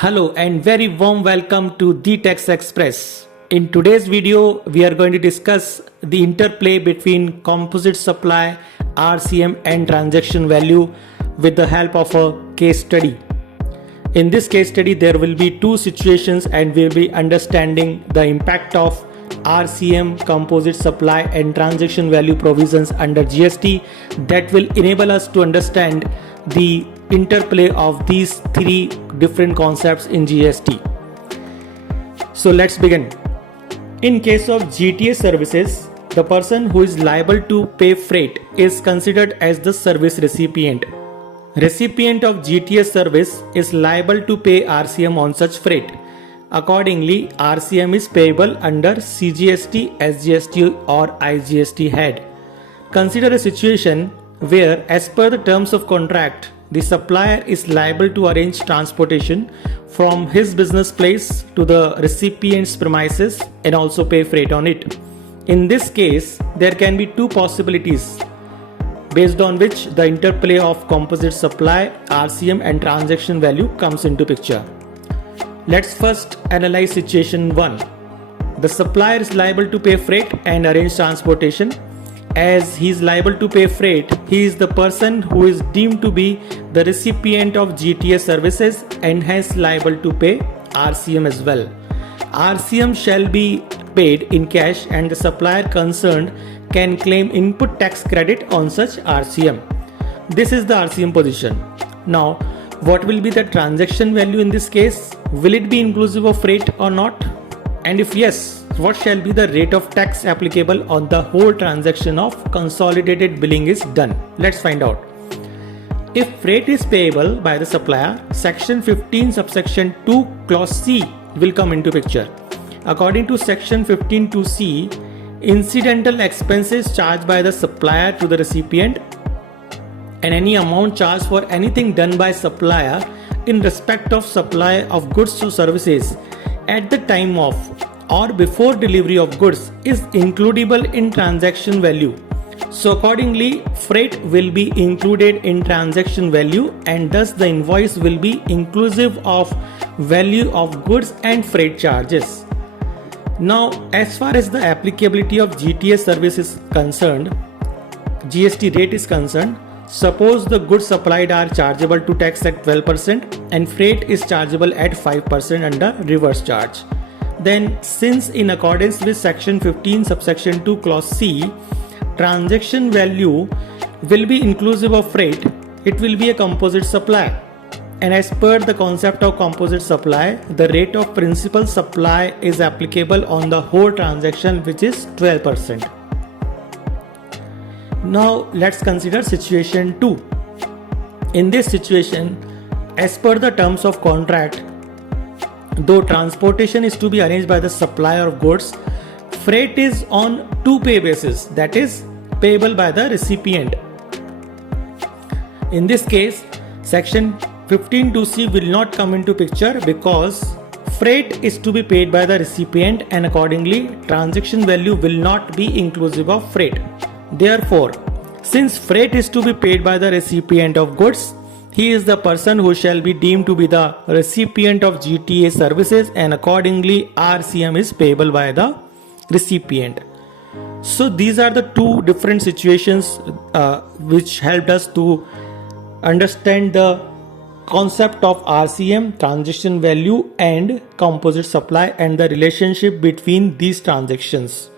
Hello and very warm welcome to the Text Express. In today's video, we are going to discuss the interplay between composite supply, RCM and transaction value with the help of a case study. In this case study, there will be two situations and we'll be understanding the impact of RCM, composite supply and transaction value provisions under GST that will enable us to understand the interplay of these three different concepts in GST. So let's begin. In case of GTA services, the person who is liable to pay freight is considered as the service recipient. Recipient of GTA service is liable to pay RCM on such freight. Accordingly, RCM is payable under CGST, SGST or IGST head. Consider a situation where, as per the terms of contract, the supplier is liable to arrange transportation from his business place to the recipient's premises and also pay freight on it. In this case, there can be two possibilities based on which the interplay of composite supply, RCM and transaction value comes into picture. Let's first analyze situation 1. The supplier is liable to pay freight and arrange transportation. As he is liable to pay freight, he is the person who is deemed to be the recipient of GTA services and hence liable to pay RCM as well. RCM shall be paid in cash and the supplier concerned can claim input tax credit on such RCM. This is the RCM position. Now, what will be the transaction value in this case? Will it be inclusive of freight or not? And if yes, what shall be the rate of tax applicable on the whole transaction of consolidated billing is done? Let's find out. If freight is payable by the supplier, section 15 subsection 2 clause C will come into picture. According to section 15 to C, incidental expenses charged by the supplier to the recipient and any amount charged for anything done by supplier in respect of supply of goods or services at the time of or before delivery of goods is includable in transaction value. So accordingly, freight will be included in transaction value and thus the invoice will be inclusive of value of goods and freight charges. Now, as far as the applicability of GTA service is concerned, GST rate is concerned, suppose the goods supplied are chargeable to tax at 12% and freight is chargeable at 5% under reverse charge. Then, since in accordance with section 15 subsection 2 clause C, transaction value will be inclusive of freight, it will be a composite supply. And as per the concept of composite supply, the rate of principal supply is applicable on the whole transaction, which is 12%. Now let's consider situation 2. In this situation, as per the terms of contract, though transportation is to be arranged by the supplier of goods, freight is on two pay basis, that is payable by the recipient. In this case, section 15(2)(c) will not come into picture because freight is to be paid by the recipient and accordingly transaction value will not be inclusive of freight. Therefore, since freight is to be paid by the recipient of goods, he is the person who shall be deemed to be the recipient of GTA services and accordingly RCM is payable by the recipient. So these are the two different situations which helped us to understand the concept of RCM, transaction value and composite supply and the relationship between these transactions.